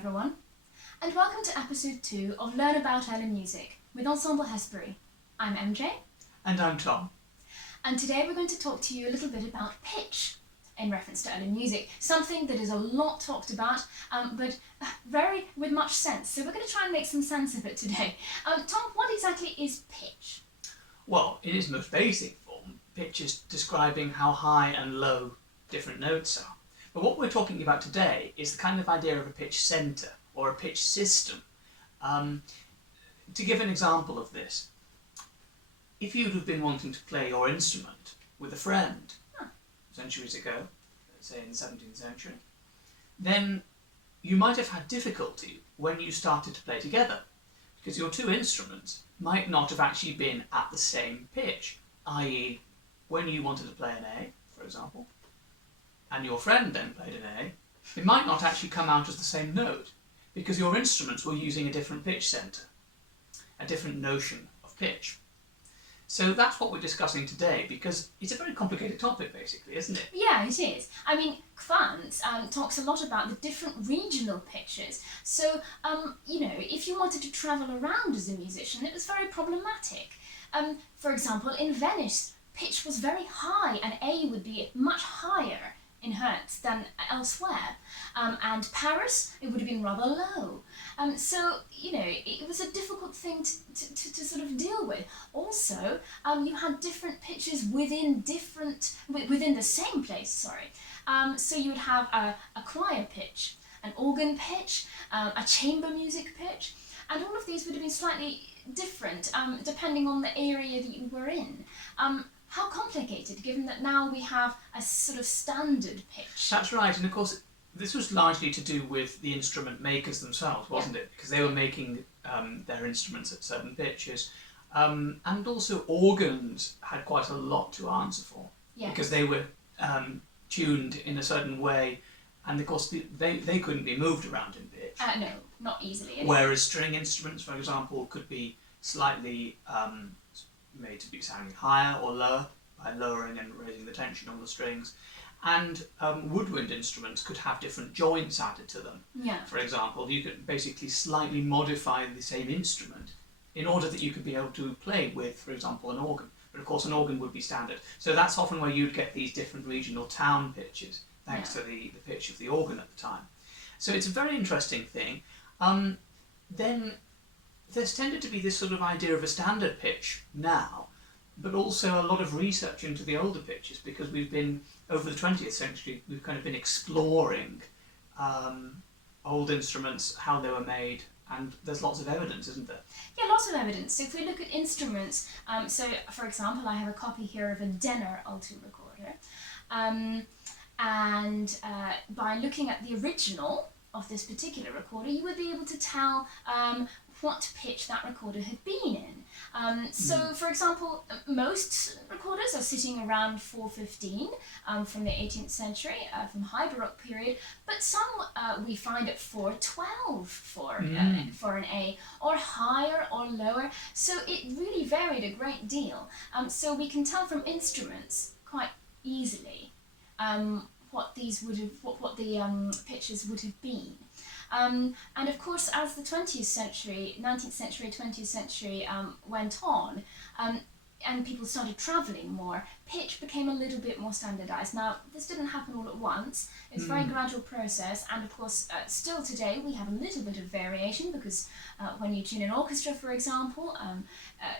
everyone, and welcome to episode 2 of Learn About Early Music with Ensemble Hesbury. I'm MJ. And I'm Tom. And today we're going to talk to you a little bit about pitch in reference to early music, something that is a lot talked about, but with much sense. So we're going to try and make some sense of it today. Tom, what exactly is pitch? Well, in its most basic form, pitch is describing how high and low different notes are. But what we're talking about today is the kind of idea of a pitch centre or a pitch system. To give an example of this, if you'd have been wanting to play your instrument with a friend centuries ago, let's say in the 17th century, then you might have had difficulty when you started to play together, because your two instruments might not have actually been at the same pitch, i.e. when you wanted to play an A, for example, and your friend then played an A, it might not actually come out as the same note, because your instruments were using a different pitch centre, a different notion of pitch. So that's what we're discussing today, because it's a very complicated topic, basically, isn't it? Yeah, it is. I mean, Kvant talks a lot about the different regional pitches. So, if you wanted to travel around as a musician, it was very problematic. For example, in Venice, pitch was very high, and A would be much higher in hertz than elsewhere. And Paris, it would have been rather low. It was a difficult thing to sort of deal with. Also, you had different pitches within the same place, so you would have a choir pitch, an organ pitch, a chamber music pitch, and all of these would have been slightly different depending on the area that you were in. How complicated, given that now we have a sort of standard pitch? That's right, and of course this was largely to do with the instrument makers themselves, wasn't it? Because they were making their instruments at certain pitches. And also organs had quite a lot to answer for, because they were tuned in a certain way, and of course they couldn't be moved around in pitch. No, not easily. Anyway. Whereas string instruments, for example, could be slightly made to be sounding higher or lower by lowering and raising the tension on the strings. And woodwind instruments could have different joints added to them. Yeah. For example, you could basically slightly modify the same instrument in order that you could be able to play with, for example, an organ. But of course an organ would be standard. So that's often where you'd get these different regional town pitches, thanks to the pitch of the organ at the time. So it's a very interesting thing. Then there's tended to be this sort of idea of a standard pitch now, but also a lot of research into the older pitches, because we've been, over the 20th century, we've kind of been exploring old instruments, how they were made, and there's lots of evidence, isn't there? Yeah, lots of evidence. So if we look at instruments, for example, I have a copy here of a Denner alto recorder, by looking at the original of this particular recorder, you would be able to tell what pitch that recorder had been in. For example, most recorders are sitting around 415 from the 18th century, from High Baroque period, but some we find at 412 for an A, or higher or lower, so it really varied a great deal. So we can tell from instruments quite easily what the pitches would have been. And of course, as the 19th century, 20th century went on, and people started travelling more, pitch became a little bit more standardised. Now, this didn't happen all at once. It's a very gradual process, and of course, still today we have a little bit of variation, because when you tune an orchestra, for example,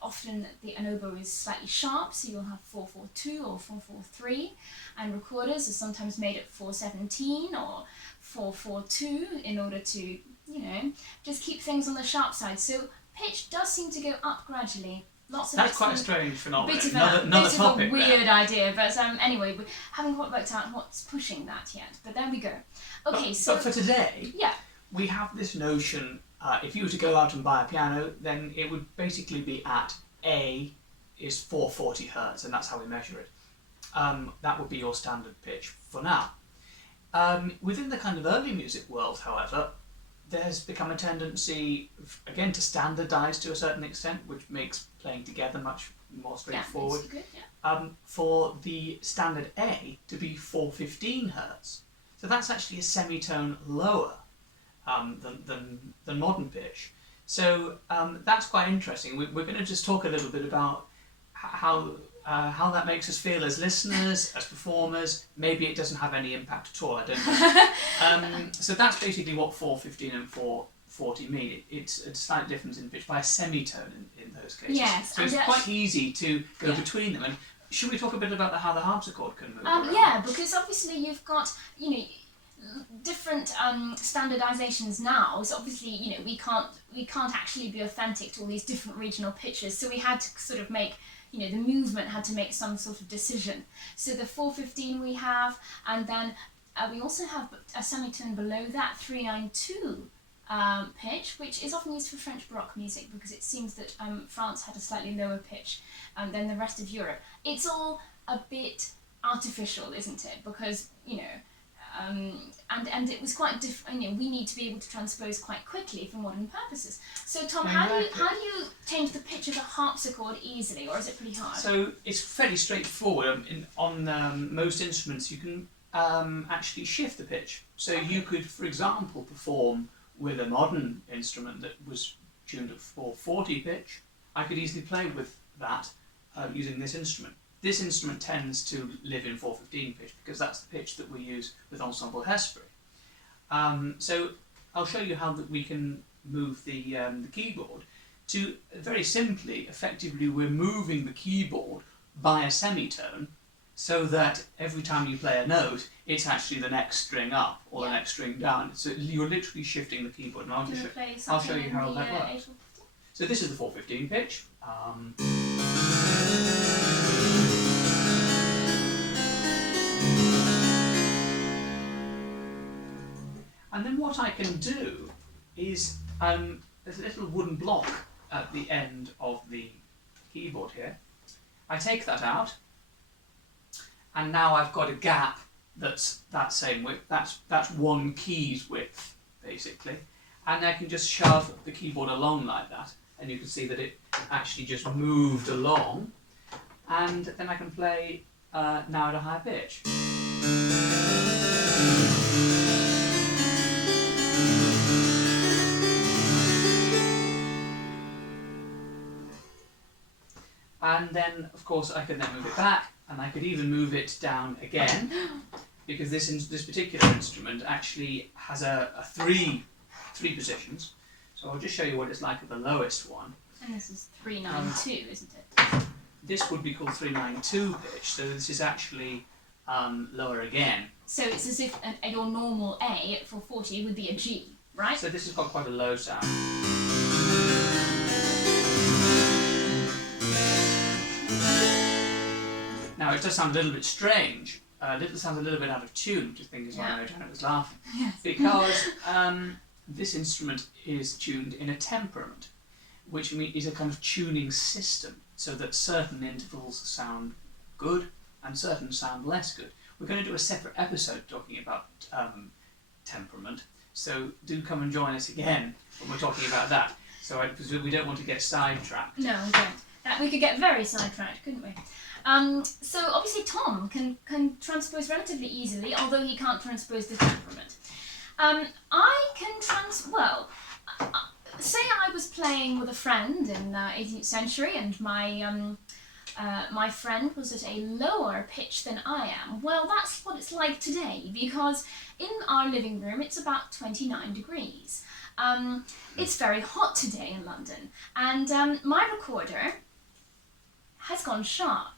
often an oboe is slightly sharp, so you'll have 442 or 443, and recorders are sometimes made at 417 or 442 in order to, just keep things on the sharp side. So pitch does seem to go up gradually. That's quite a strange phenomenon. Bit of a weird idea, but anyway, we haven't quite worked out what's pushing that yet. But there we go. Okay, but for today, yeah, we have this notion. If you were to go out and buy a piano, then it would basically be at A is 440 hertz, and that's how we measure it. That would be your standard pitch for now. Within the kind of early music world, however, there's become a tendency, again, to standardise to a certain extent, which makes playing together much more straightforward. Yeah, good, For the standard A to be 415 hertz. So that's actually a semitone lower than modern pitch. So that's quite interesting. We're going to just talk a little bit about how that makes us feel as listeners, as performers. Maybe it doesn't have any impact at all, I don't know. So that's basically what 4:15 and 4:40 mean. It's a slight difference in pitch by a semitone in those cases. Yes. So it's quite easy to go between them. And should we talk a bit about how the harpsichord can move around? Yeah, because obviously you've got, different standardizations now. So obviously, we can't actually be authentic to all these different regional pitches. So we had to sort of make, the movement had to make some sort of decision. So the 4:15 we have, and then we also have a semitone below that, 392 pitch, which is often used for French Baroque music because it seems that France had a slightly lower pitch than the rest of Europe. It's all a bit artificial, isn't it? Because, and it was quite different. We need to be able to transpose quite quickly for modern purposes. So Tom, how do you change the pitch of a harpsichord easily, or is it pretty hard? So it's fairly straightforward. On most instruments, you can actually shift the pitch. So you could, for example, perform with a modern instrument that was tuned at 440 pitch. I could easily play with that using this instrument. This instrument tends to live in 4:15 pitch because that's the pitch that we use with Ensemble Hespery. So I'll show you how that we can move the keyboard. To very simply, effectively, we're moving the keyboard by a semitone so that every time you play a note, it's actually the next string up or the next string down. So you're literally shifting the keyboard. And I'll show you how that works. So this is the 4:15 pitch. And then what I can do is, there's a little wooden block at the end of the keyboard here. I take that out, and now I've got a gap that's that same width. That's one key's width, basically. And I can just shove the keyboard along like that, and you can see that it actually just moved along. And then I can play now at a higher pitch. And then, of course, I could then move it back, and I could even move it down again, because this particular instrument actually has a three positions. So I'll just show you what it's like at the lowest one. And this is 392, isn't it? This would be called 392 pitch, so this is actually lower again. So it's as if your normal A at 440 would be a G, right? So this has got quite a low sound. Now it does sound a little bit strange. Sounds a little bit out of tune, which I think is why Mary-Jannet was laughing. Yes. Because this instrument is tuned in a temperament, which is a kind of tuning system, so that certain intervals sound good and certain sound less good. We're going to do a separate episode talking about temperament, so do come and join us again when we're talking about that. So because we don't want to get sidetracked. No, we don't. We could get very sidetracked, couldn't we? So obviously Tom can transpose relatively easily, although he can't transpose the temperament. I can say I was playing with a friend in the 18th century, and my friend was at a lower pitch than I am. Well, that's what it's like today, because in our living room it's about 29 degrees. It's very hot today in London, and my recorder has gone sharp.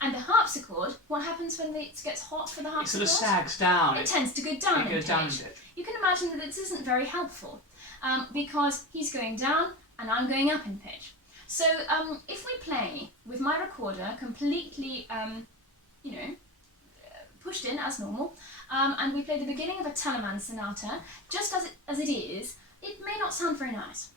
And the harpsichord, what happens when it gets hot for the harpsichord? It sort of sags down. It tends to go down in pitch. Down in pitch. You can imagine that this isn't very helpful, because he's going down and I'm going up in pitch. So if we play with my recorder completely, pushed in as normal, and we play the beginning of a Telemann sonata, just as it is, it may not sound very nice.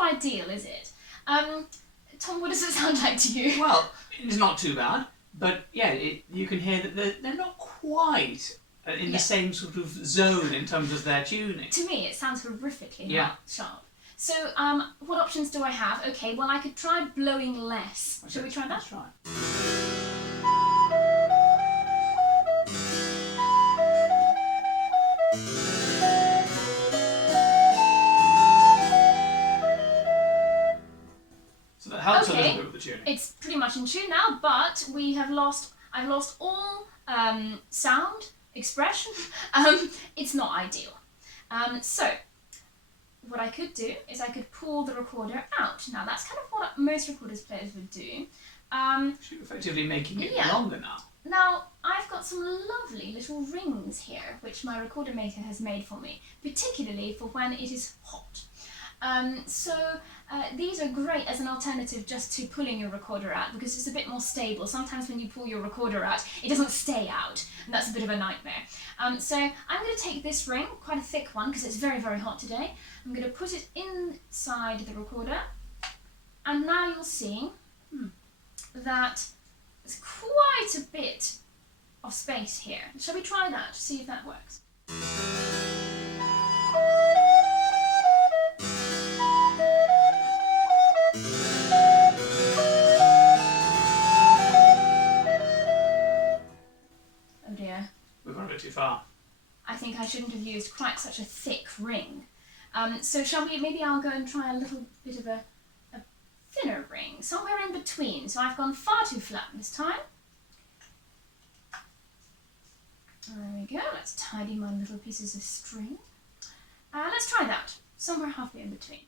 Ideal, is it? Tom, what does it sound like to you? Well, it's not too bad, but yeah, you can hear that they're not quite in the same sort of zone in terms of their tuning. To me, it sounds horrifically sharp. So, what options do I have? Okay, well, I could try blowing less. Okay, Shall we try that? Let's try. So that helps a little bit with the tuning. It's pretty much in tune now, but I've lost all sound, expression. It's not ideal. So, what I could do is I could pull the recorder out. Now, that's kind of what most recorders players would do. So you're effectively making it longer now. Now, I've got some lovely little rings here, which my recorder maker has made for me, particularly for when it is hot. These are great as an alternative just to pulling your recorder out, because it's a bit more stable. Sometimes when you pull your recorder out, it doesn't stay out, and that's a bit of a nightmare. So I'm going to take this ring, quite a thick one, because it's very, very hot today. I'm going to put it inside the recorder, and now you'll see that there's quite a bit of space here. Shall we try that to see if that works? Oh dear. We've gone a bit too far. I think I shouldn't have used quite such a thick ring. So shall we, maybe I'll go and try a little bit of a thinner ring, somewhere in between. So I've gone far too flat this time. There we go, let's tidy my little pieces of string. Let's try that, somewhere halfway in between.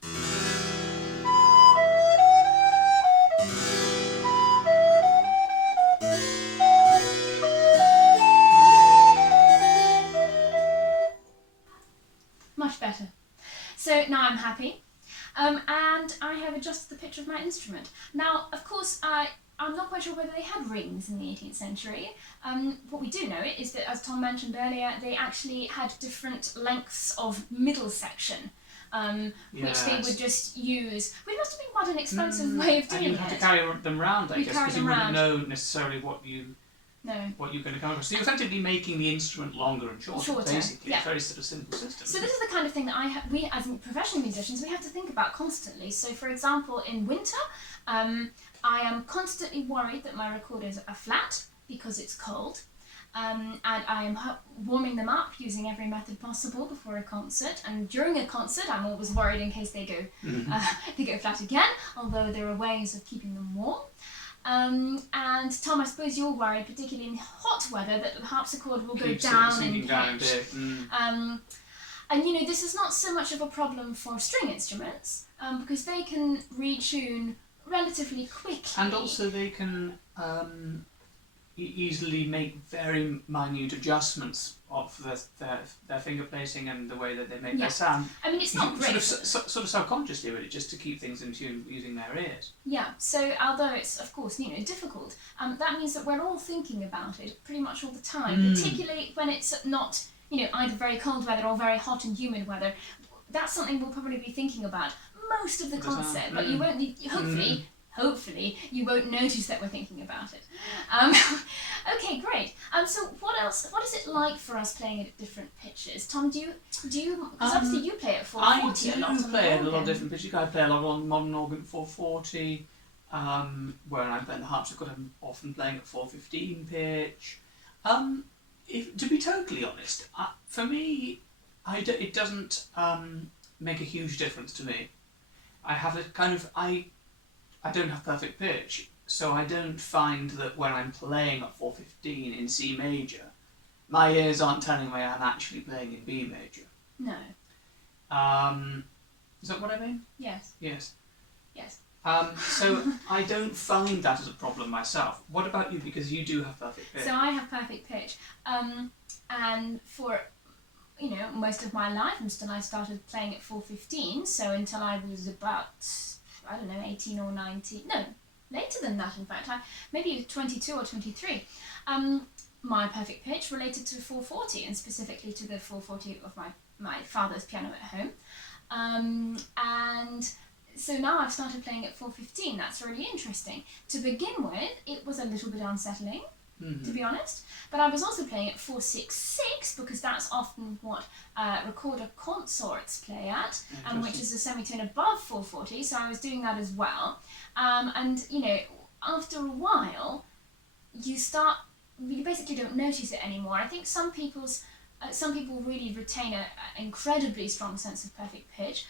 Much better. So now I'm happy. And I have adjusted the pitch of my instrument. Now, of course, I'm not quite sure whether they had rings in the 18th century. What we do know is that, as Tom mentioned earlier, they actually had different lengths of middle section, which they would just use. It must have been quite an expensive way of doing it. And you had to carry them round, I guess, because you wouldn't know necessarily what you're going to come across. So you're effectively making the instrument longer and shorter, basically. Yeah. It's a very sort of simple system. So this is the kind of thing that we, as professional musicians, we have to think about constantly. So, for example, in winter, I am constantly worried that my recorders are flat because it's cold. And I am warming them up using every method possible before a concert. And during a concert, I'm always worried in case they go flat again, although there are ways of keeping them warm. And Tom, I suppose you're worried, particularly in hot weather, that the harpsichord will go down in pitch. And you know, this is not so much of a problem for string instruments, because they can retune relatively quickly. And also they can easily make very minute adjustments of their finger placing and the way that they make their sound. I mean, it's not great. Sort of subconsciously, really, just to keep things in tune using their ears. Yeah, so although it's, of course, difficult, that means that we're all thinking about it pretty much all the time, particularly when it's not, either very cold weather or very hot and humid weather. That's something we'll probably be thinking about most of the concert, but you won't, hopefully, you won't notice that we're thinking about it. Okay, great. So what else? What is it like for us playing at different pitches? Tom, do you? Because obviously you play at 440 a lot. I do play at a lot of different pitches. I play a lot on modern organ at 440. Where I'm playing the harpsichord, I'm often playing at 415 pitch. To be totally honest, for me, it doesn't make a huge difference to me. I have a kind of I don't have perfect pitch, so I don't find that when I'm playing at 415 in C major, my ears aren't telling me I'm actually playing in B major. No. Is that what I mean? Yes. Yes. Yes. So I don't find that as a problem myself. What about you? Because you do have perfect pitch. So I have perfect pitch, and for most of my life, until I started playing at 415. So until I was about 18 or 19. No, later than that. In fact, maybe 22 or 23. My perfect pitch related to 440, and specifically to the 440 of my father's piano at home. And so now I've started playing at 415. That's really interesting. To begin with, it was a little bit unsettling to be honest. But I was also playing at 4-6-6 because that's often what recorder consorts play at, which is a semitone above 440. So I was doing that as well. And you know, after a while, you basically don't notice it anymore. I think some people really retain an incredibly strong sense of perfect pitch.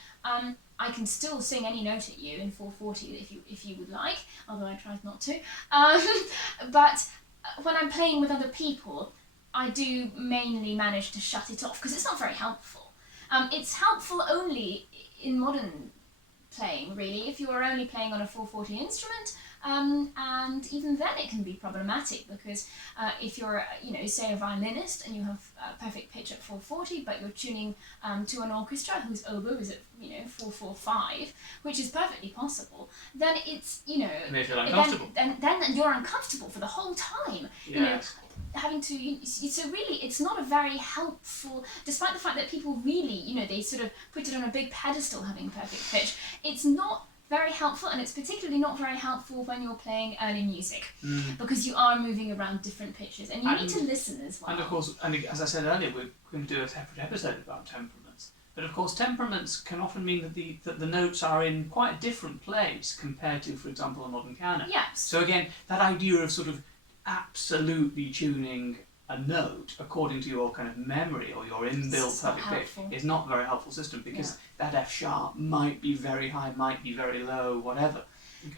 I can still sing any note at you in 440 if you would like, although I tried not to. But when I'm playing with other people, I do mainly manage to shut it off because it's not very helpful. It's helpful only in modern playing, really, if you are only playing on a 440 instrument, and even then it can be problematic because if you're, say a violinist and you have perfect pitch at 440, but you're tuning to an orchestra whose oboe is at 445, which is perfectly possible, then it's May feel uncomfortable. Then you're uncomfortable for the whole time. Yes. Having to, so really it's not a very helpful, despite the fact that people really, they sort of put it on a big pedestal having perfect pitch, it's not very helpful, and it's particularly not very helpful when you're playing early music, because you are moving around different pitches, and you need to listen as well. And of course, as I said earlier, we're going to do a separate episode about temperaments. But of course, temperaments can often mean that the notes are in quite a different place compared to, for example, a modern piano. Yes. So again, that idea of sort of absolutely tuning a note according to your kind of memory or your inbuilt perfect pitch is not a very helpful system, because that F sharp might be very high, might be very low, whatever,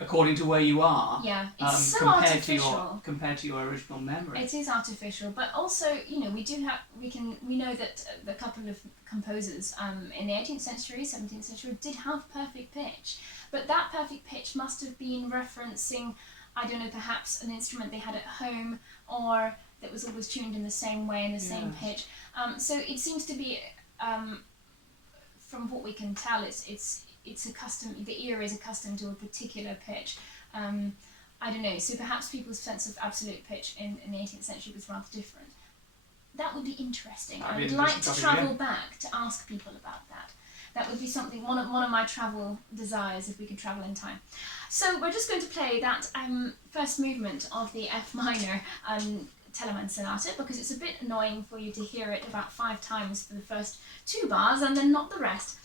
according to where you are. Yeah, it's so compared artificial. Compared to your original memory. It is artificial, but also we know that a couple of composers in the 18th century, 17th century did have perfect pitch, but that perfect pitch must have been referencing, I don't know, perhaps an instrument they had at home, or that was always tuned in the same way, in the same pitch. So it seems to be, from what we can tell, it's accustomed. The ear is accustomed to a particular pitch. I don't know. So perhaps people's sense of absolute pitch in the 18th century was rather different. That would be interesting. I would like to travel back to ask people about that. That would be something, one of my travel desires, if we could travel in time. So we're just going to play that first movement of the F minor Telemann Sonata, because it's a bit annoying for you to hear it about 5 times for the first 2 bars and then not the rest.